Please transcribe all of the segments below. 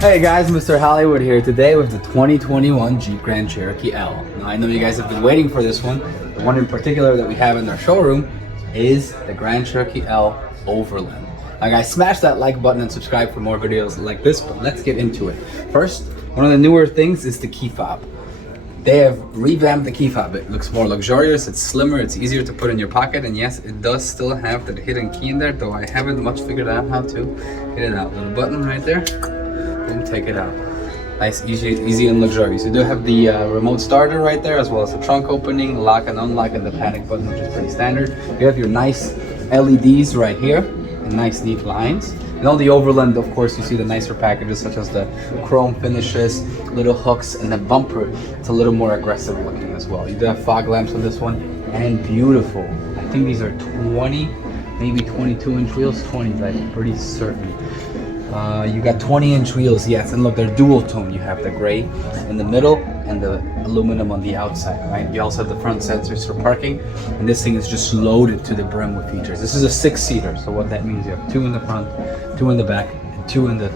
Hey guys, Mr. Hollywood here today with the 2021 Jeep Grand Cherokee L. Now I know you guys have been waiting for this one. The one in particular that we have in our showroom is the Grand Cherokee L Overland. Now guys, smash that like button and subscribe for more videos like this, but let's get into it. First, one of the newer things is the key fob. They have revamped the key fob. It looks more luxurious, it's slimmer, it's easier to put in your pocket, and yes, it does still have that hidden key in there, though I haven't much figured out how to get it out. Little button right there. Boom, take it out. Nice, easy and luxurious. You do have the remote starter right there, as well as the trunk opening, lock and unlock, and the panic button, which is pretty standard. You have your nice LEDs right here, and nice neat lines. And on the Overland, of course, you see the nicer packages such as the chrome finishes, little hooks, and the bumper. It's a little more aggressive looking as well. You do have fog lamps on this one, and beautiful. I think these are 20, maybe 22-inch wheels. 20, I'm pretty certain. You got 20-inch wheels, yes, and look, they're dual tone. You have the gray in the middle and the aluminum on the outside, right? You also have the front sensors for parking, and this thing is just loaded to the brim with features. This is a 6-seater, so what that means, you have 2 in the front, 2 in the back, and 2 in the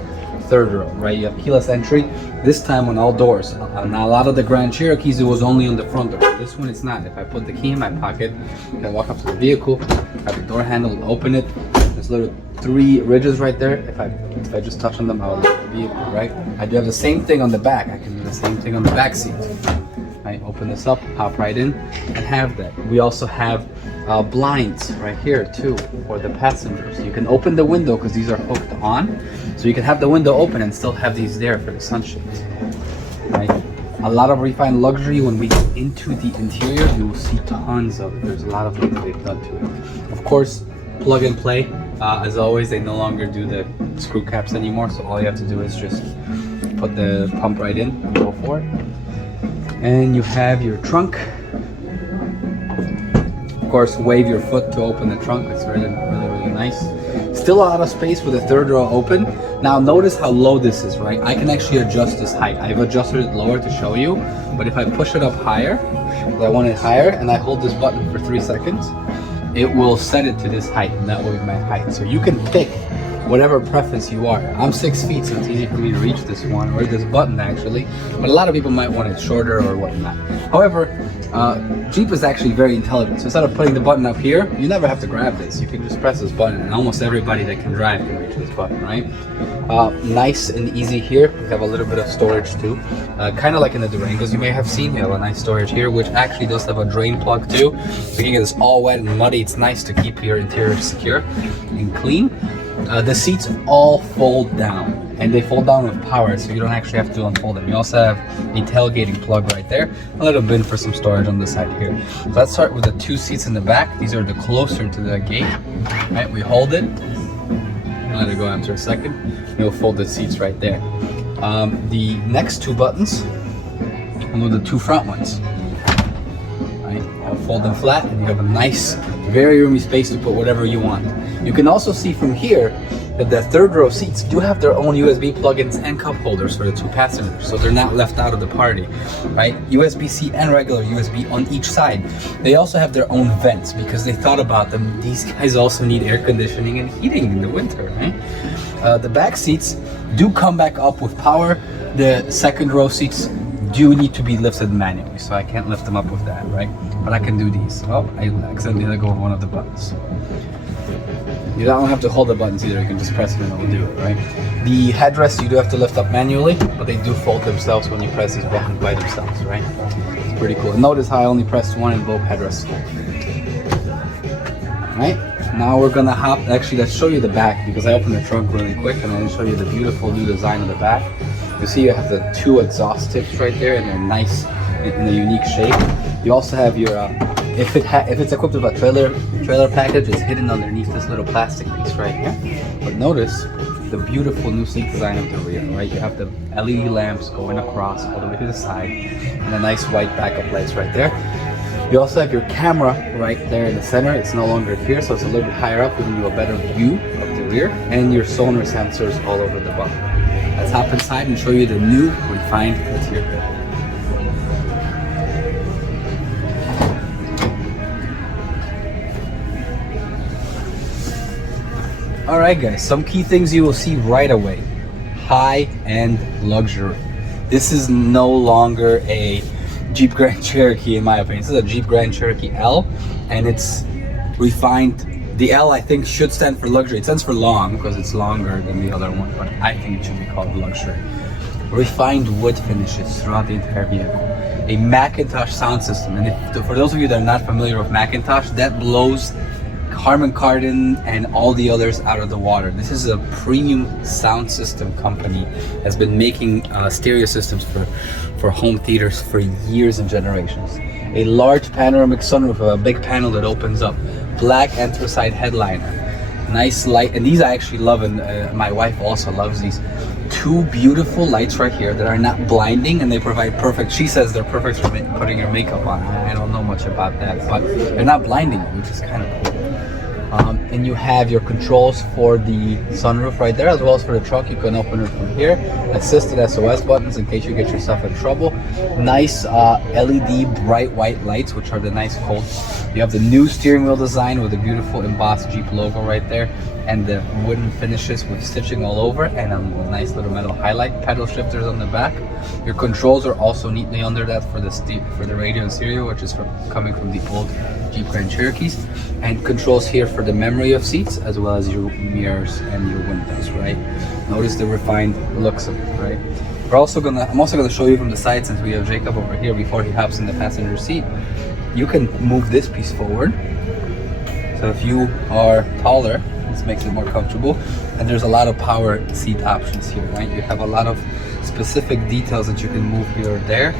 third row, right? You have keyless entry, this time on all doors. Now a lot of the Grand Cherokees, it was only on the front door. This one, it's not. If I put the key in my pocket, I can walk up to the vehicle, have the door handle, and open it. There's little 3 ridges right there. If I just touch on them, I'll lock the vehicle, right? I do have the same thing on the back. I can do the same thing on the back seat. Right, open this up, hop right in, and have that. We also have blinds right here too for the passengers. You can open the window because these are hooked on, so you can have the window open and still have these there for the sunshades. Right? A lot of refined luxury. When we get into the interior, you will see tons of it. There's a lot of things they've done to it. Of course, plug and play. As always, they no longer do the screw caps anymore, so all you have to do is just put the pump right in and go for it. And you have your trunk. Of course, wave your foot to open the trunk. It's really nice. Still a lot of space with the third row open. Now notice how low this is, right? I can actually adjust this height. I've adjusted it lower to show you, but if I push it up higher, because I want it higher, and I hold this button for 3 seconds, it will set it to this height, and that will be my height. So you can pick whatever preference you are. I'm 6 feet, so it's easy for me to reach this one, or this button actually, but a lot of people might want it shorter or whatnot. However, Jeep is actually very intelligent. So instead of putting the button up here, you never have to grab this. You can just press this button, and almost everybody that can drive can reach this button, right? Nice and easy here. We have a little bit of storage too. Kind of like in the Durangos you may have seen. You have a nice storage here, which actually does have a drain plug too. So you can get this all wet and muddy. It's nice to keep your interior secure and clean. The seats all fold down, and they fold down with power, so you don't actually have to unfold them. You also have a tailgating plug right there, a little bin for some storage on the side here. So let's start with the 2 seats in the back. These are the closer to the gate. Right, we hold it, let it go after a second. You'll fold the seats right there. The next 2 buttons are the 2 front ones. Right, I'll fold them flat, and you have a nice, very roomy space to put whatever you want. You can also see from here that the third row seats do have their own USB plugins and cup holders for the 2 passengers, so they're not left out of the party, right? USB-C and regular USB on each side. They also have their own vents because they thought about them. These guys also need air conditioning and heating in the winter, right? The back seats do come back up with power. The second row seats do need to be lifted manually, so I can't lift them up with that, right? But I can do these. Oh, I accidentally let go of one of the buttons. You don't have to hold the buttons either, you can just press them and it will do it, right? The headrests you do have to lift up manually, but they do fold themselves when you press these buttons by themselves, right? It's pretty cool. And notice how I only pressed 1 and both headrests. Alright, now we're gonna hop, actually let's show you the back, because I opened the trunk really quick and I'm gonna show you the beautiful new design of the back. You see you have the 2 exhaust tips right there, and they're nice in a unique shape. You also have your if it's equipped with a trailer package, it's hidden underneath this little plastic piece right here. But notice the beautiful new sleek design of the rear, right? You have the LED lamps going across all the way to the side, and the nice white backup lights right there. You also have your camera right there in the center. It's no longer here, so it's a little bit higher up, giving you a better view of the rear, and your sonar sensors all over the bumper. Let's hop inside and show you the new refined interior. Alright guys, some key things you will see right away. high-end luxury. This is no longer a Jeep Grand Cherokee, in my opinion. This is a Jeep Grand Cherokee L, and it's refined. The L, I think, should stand for luxury. It stands for long because it's longer than the other one, but I think it should be called luxury. Refined wood finishes throughout the entire vehicle. A Macintosh sound system, and for those of you that are not familiar with Macintosh, that blows Harman Kardon and all the others out of the water. This is a premium sound system company that's been making stereo systems for home theaters for years and generations. A large panoramic sunroof, a big panel that opens up, black anthracite headliner, nice light, and these I actually love, and my wife also loves these. Two beautiful lights right here that are not blinding, and they provide perfect, she says they're perfect for putting your makeup on. I don't know much about that, but they're not blinding, which is kind of cool. And you have your controls for the sunroof right there, as well as for the trunk. You can open it from here. Assisted SOS buttons in case you get yourself in trouble. Nice LED bright white lights, which are the nice cold. You have the new steering wheel design with a beautiful embossed Jeep logo right there, and the wooden finishes with stitching all over, and a nice little metal highlight. Pedal shifters on the back. Your controls are also neatly under that for the radio and stereo, which is coming from the old Jeep Grand Cherokees, and controls here for the memory of seats, as well as your mirrors and your windows, right? Notice the refined looks of it, right? I'm also gonna show you from the side, since we have Jacob over here before he hops in the passenger seat. You can move this piece forward, so if you are taller, this makes it more comfortable. And there's a lot of power seat options here, right? You have a lot of specific details that you can move here or there,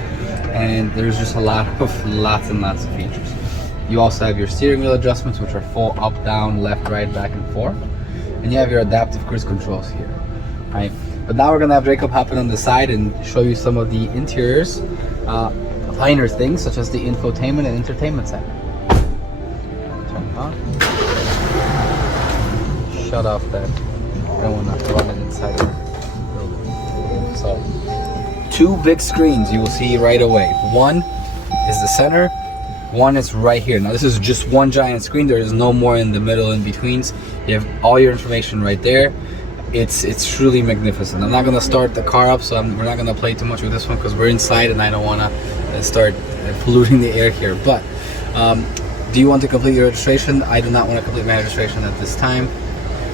and there's just lots and lots of features. You also have your steering wheel adjustments, which are full up, down, left, right, back and forth, and you have your adaptive cruise controls here, right? But now we're gonna have Jacob hop in on the side and show you some of the interiors, finer things such as the infotainment and entertainment center. Turn it on. Shut off that. I don't want to run it inside the building. So, two big screens you will see right away. One is the center. One is right here. Now this is just one giant screen. There is no more in the middle, in betweens. You have all your information right there. It's truly magnificent. I'm not gonna start the car up, so we're not gonna play too much with this one because we're inside and I don't wanna start polluting the air here. But do you want to complete your registration? I do not want to complete my registration at this time.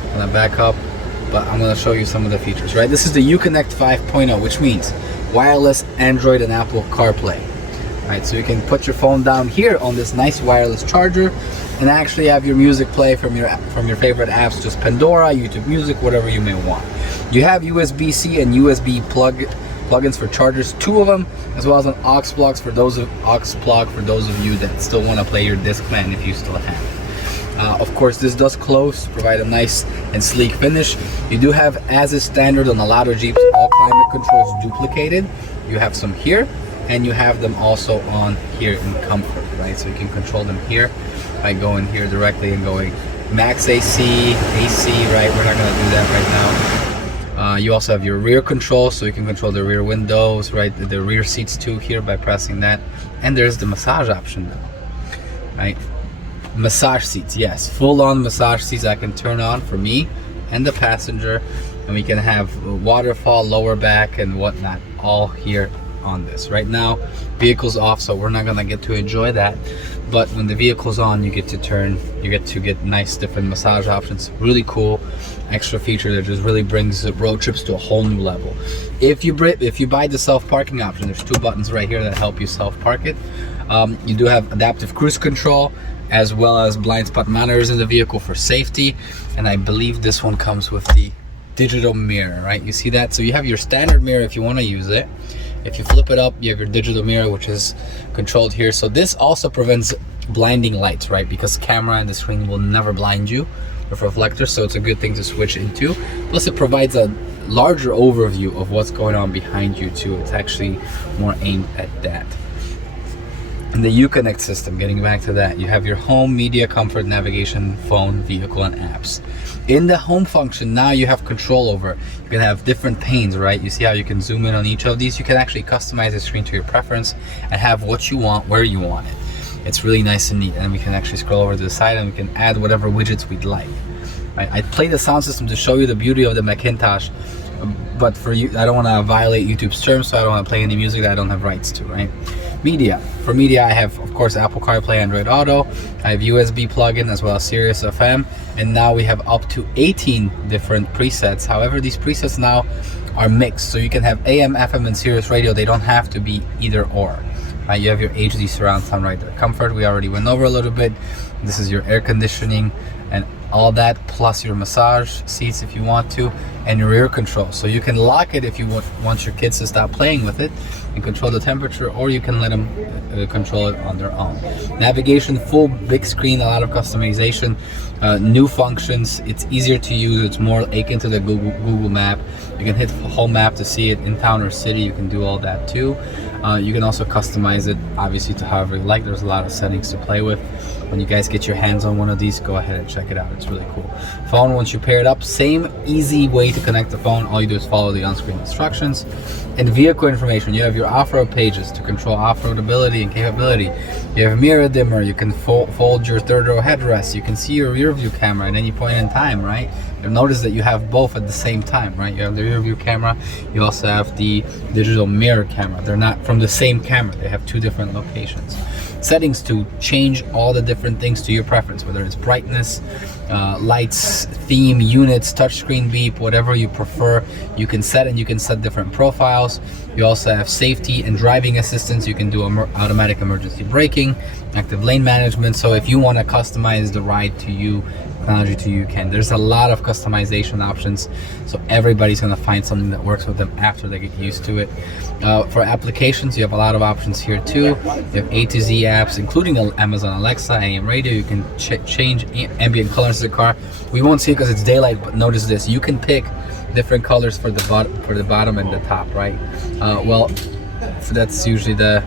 I'm gonna back up, but I'm gonna show you some of the features, right? This is the Uconnect 5.0, which means wireless Android and Apple CarPlay. Right, so you can put your phone down here on this nice wireless charger and actually have your music play from your favorite apps, just Pandora, YouTube Music, whatever you may want. You have USB-C and USB plugins for chargers, two of them, as well as an aux plug for those of you that still want to play your Discman if you still have it. Of course, this does close to provide a nice and sleek finish. You do have, as is standard on a lot of Jeeps, all climate controls duplicated. You have some here, and you have them also on here in comfort, right? So you can control them here by going here directly and going max AC, right? We're not gonna do that right now. You also have your rear control, so you can control the rear windows, right? The rear seats too here by pressing that. And there's the massage option now, right? Massage seats, yes, full-on massage seats I can turn on for me and the passenger, and we can have waterfall, lower back and whatnot all here on this. Right now vehicle's off, so we're not gonna get to enjoy that, but when the vehicle's on, you get to get nice different massage options. Really cool extra feature that just really brings road trips to a whole new level. If you buy the self-parking option, there's two buttons right here that help you self-park it. You do have adaptive cruise control, as well as blind spot monitors in the vehicle for safety, and I believe this one comes with the digital mirror, right? You see that? So you have your standard mirror if you want to use it. If you flip it up, you have your digital mirror, which is controlled here. So this also prevents blinding lights, right? Because camera and the screen will never blind you with reflectors, so it's a good thing to switch into. Plus it provides a larger overview of what's going on behind you too. It's actually more aimed at that. And the Uconnect system, getting back to that, you have your home, media, comfort, navigation, phone, vehicle, and apps. In the home function, now you have control over, you can have different panes, right? You see how you can zoom in on each of these? You can actually customize the screen to your preference and have what you want, where you want it. It's really nice and neat, and we can actually scroll over to the side and we can add whatever widgets we'd like. Right? I played the sound system to show you the beauty of the Macintosh but for you, I don't want to violate YouTube's terms, so I don't want to play any music that I don't have rights to, right? Media. For media, I have, of course, Apple CarPlay, Android Auto. I have USB plugin as well as Sirius FM, and now we have up to 18 different presets. However, these presets now are mixed, so you can have AM, FM, and Sirius radio. They don't have to be either or. Right? You have your HD surround sound right there. Comfort, we already went over a little bit. This is your air conditioning and all that, plus your massage seats if you want to, and your rear control. So you can lock it if you want your kids to stop playing with it and control the temperature, or you can let them control it on their own. Navigation, full big screen, a lot of customization, new functions. It's easier to use. It's more akin to the Google map. You can hit home map to see it in town or city. You can do all that too. You can also customize it obviously to however you like. There's a lot of settings to play with. When you guys get your hands on one of these, go ahead and check it out. It's really cool. Phone, once you pair it up, same easy way to connect the phone. All you do is follow the on-screen instructions. And vehicle information, you have your off-road pages to control off-road ability and capability. You have mirror dimmer, you can fold your third row headrest, you can see your rear view camera at any point in time, right? You'll notice that you have both at the same time, right? You have the rear view camera, you also have the digital mirror camera. They're not from the same camera, they have two different locations. Settings to change all the different things to your preference, whether it's brightness, lights, theme, units, touchscreen beep, whatever you prefer, you can set, and you can set different profiles. You also have safety and driving assistance. You can do automatic emergency braking, active lane management. So if you want to customize the ride to you, technology to you, can. There's a lot of customization options, so everybody's going to find something that works with them after they get used to it. For applications, you have a lot of options here too. You have A to Z apps, including Amazon Alexa, AM radio. You can change ambient colors of the car. We won't see it because it's daylight, but notice this: you can pick different colors for the bottom and the top, right? Well, so that's usually the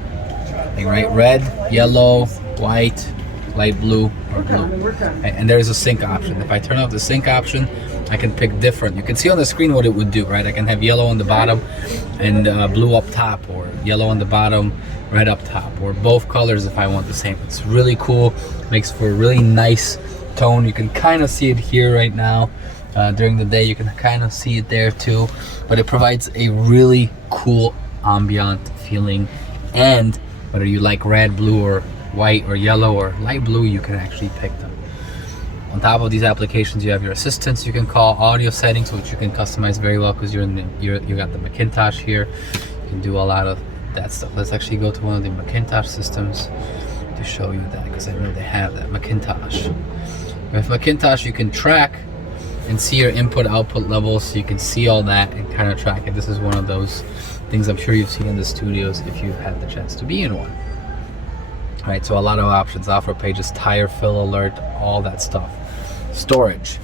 thing, right? Red, yellow, white, light blue, or blue. And there's a sync option. If I turn off the sync option, I can pick different. You can see on the screen what it would do, right? I can have yellow on the bottom and blue up top, or yellow on the bottom, red up top, or both colors if I want the same. It's really cool. Makes for a really nice tone. You can kind of see it here right now. During the day you can kind of see it there too, but it provides a really cool ambient feeling. And whether you like red, blue, or white, or yellow, or light blue, you can actually pick them. On top of these applications, you have your assistants you can call, audio settings, which you can customize very well because you got the Macintosh here. You can do a lot of that stuff. Let's actually go to one of the Macintosh systems to show you that, because I know they have that Macintosh. With Macintosh, you can track and see your input output levels, so you can see all that and kind of track it. This is one of those things I'm sure you've seen in the studios if you've had the chance to be in one. All right, so a lot of options: off-road pages, tire fill alert, all that stuff. Storage,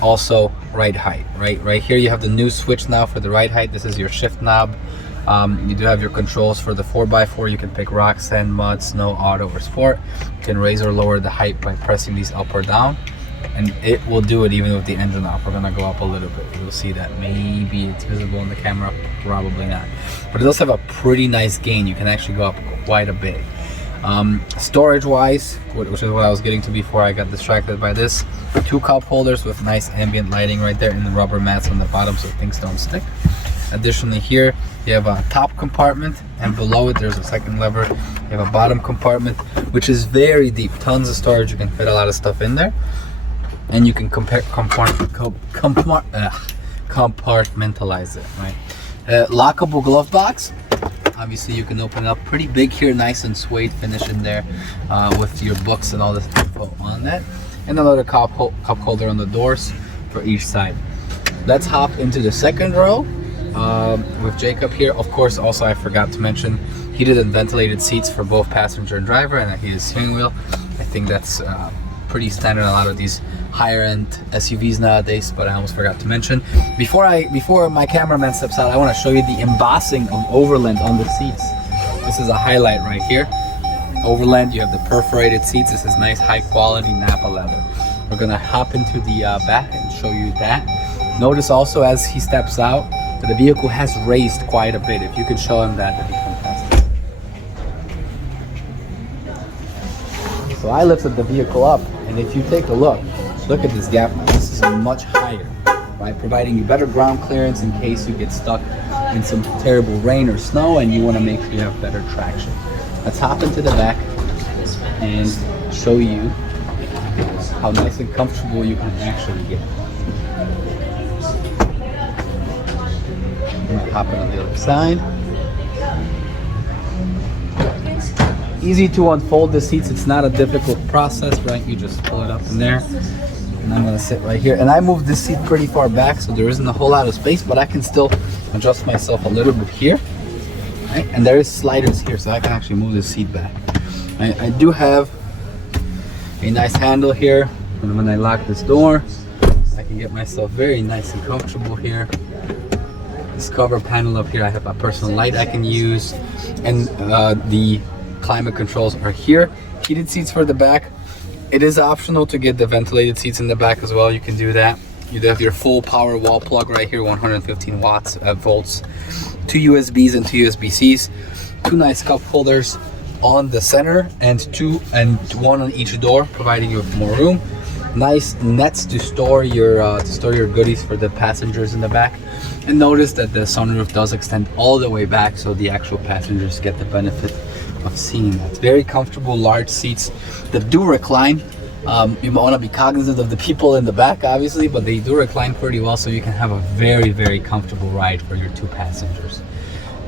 also ride height. Right here you have the new switch now for the ride height. This is your shift knob. You do have your controls for the 4x4. You can pick rock, sand, mud, snow, auto, or sport. You can raise or lower the height by pressing these up or down, and it will do it even with the engine off. We're gonna go up a little bit. You'll see that maybe it's visible in the camera, probably not, but it does have a pretty nice gain. You can actually go up quite a bit. Storage wise, which is what I was getting to before I got distracted by this, 2 cup holders with nice ambient lighting right there, and the rubber mats on the bottom so things don't stick. Additionally, here you have a top compartment, and below it there's a second lever. You have a bottom compartment, which is very deep, tons of storage. You can fit a lot of stuff in there, and you can compartmentalize it, right? Lockable glove box. Obviously you can open it up pretty big here, nice and suede finish in there, with your books and all this info on that, and another cup holder on the doors for each side. Let's hop into the second row with Jacob here. Of course, also I forgot to mention heated and ventilated seats for both passenger and driver, and a heated steering wheel. I think that's pretty standard in a lot of these higher end SUVs nowadays, but I almost forgot to mention. Before my cameraman steps out, I want to show you the embossing of Overland on the seats. This is a highlight right here. Overland, you have the perforated seats. This is nice high quality Napa leather. We're gonna hop into the back and show you that. Notice also as he steps out that the vehicle has raised quite a bit. If you could show him that, that'd be fantastic. So I lifted the vehicle up, and if you take a look at this gap, this is much higher right? Providing you better ground clearance in case you get stuck in some terrible rain or snow and you want to make sure you have better traction. Let's hop into the back and show you how nice and comfortable you can actually get. I'm gonna hop it on the other side. Easy to unfold the seats. It's not a difficult process, right? You just pull it up in there. And I'm gonna sit right here. And I moved this seat pretty far back, so there isn't a whole lot of space, but I can still adjust myself a little bit here. Right? And there is sliders here, so I can actually move the seat back. I do have a nice handle here, and when I lock this door, I can get myself very nice and comfortable here. This cover panel up here, I have a personal light I can use, and the climate controls are here. Heated seats for the back. It is optional to get the ventilated seats in the back as well. You can do that. You have your full power wall plug right here, 115 watts volts, 2 USBs and 2 USB-Cs, 2 nice cup holders on the center, and 1 on each door, providing you with more room. Nice nets to store your goodies for the passengers in the back. And notice that the sunroof does extend all the way back, so the actual passengers get the benefit of seeing that. Very comfortable, large seats that do recline. You might want to be cognizant of the people in the back, obviously, but they do recline pretty well, so you can have a very, very comfortable ride for your 2 passengers.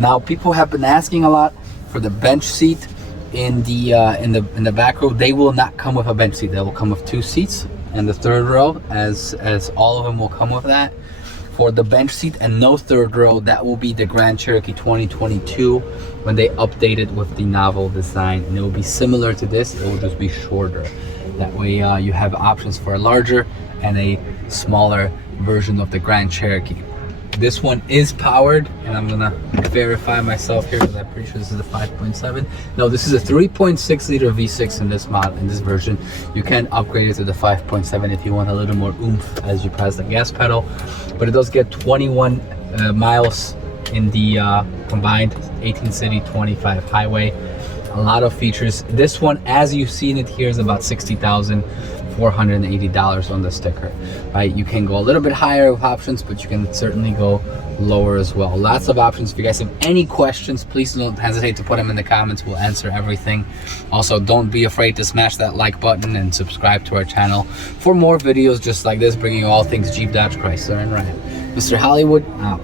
Now, people have been asking a lot for the bench seat in the back row. They will not come with a bench seat. They will come with 2 seats, and the 3rd row, as all of them will come with that. For the bench seat and no 3rd row, that will be the Grand Cherokee 2022 when they update it with the novel design, and it will be similar to this. It will just be shorter. That way you have options for a larger and a smaller version of the Grand Cherokee. This one is powered, and I'm gonna verify myself here because I'm pretty sure this is a 5.7. No, this is a 3.6 liter V6 in this model, in this version. You can upgrade it to the 5.7 if you want a little more oomph as you press the gas pedal, but it does get 21 miles in the combined 18 city, 25 highway. A lot of features. This one, as you've seen it here, is about $60,480 on the sticker, right? You can go a little bit higher with options, but you can certainly go lower as well. Lots of options. If you guys have any questions, please don't hesitate to put them in the comments. We'll answer everything. Also, don't be afraid to smash that like button and subscribe to our channel for more videos just like this, bringing you all things Jeep, Dodge, Chrysler, and Ram. Mr. Hollywood out.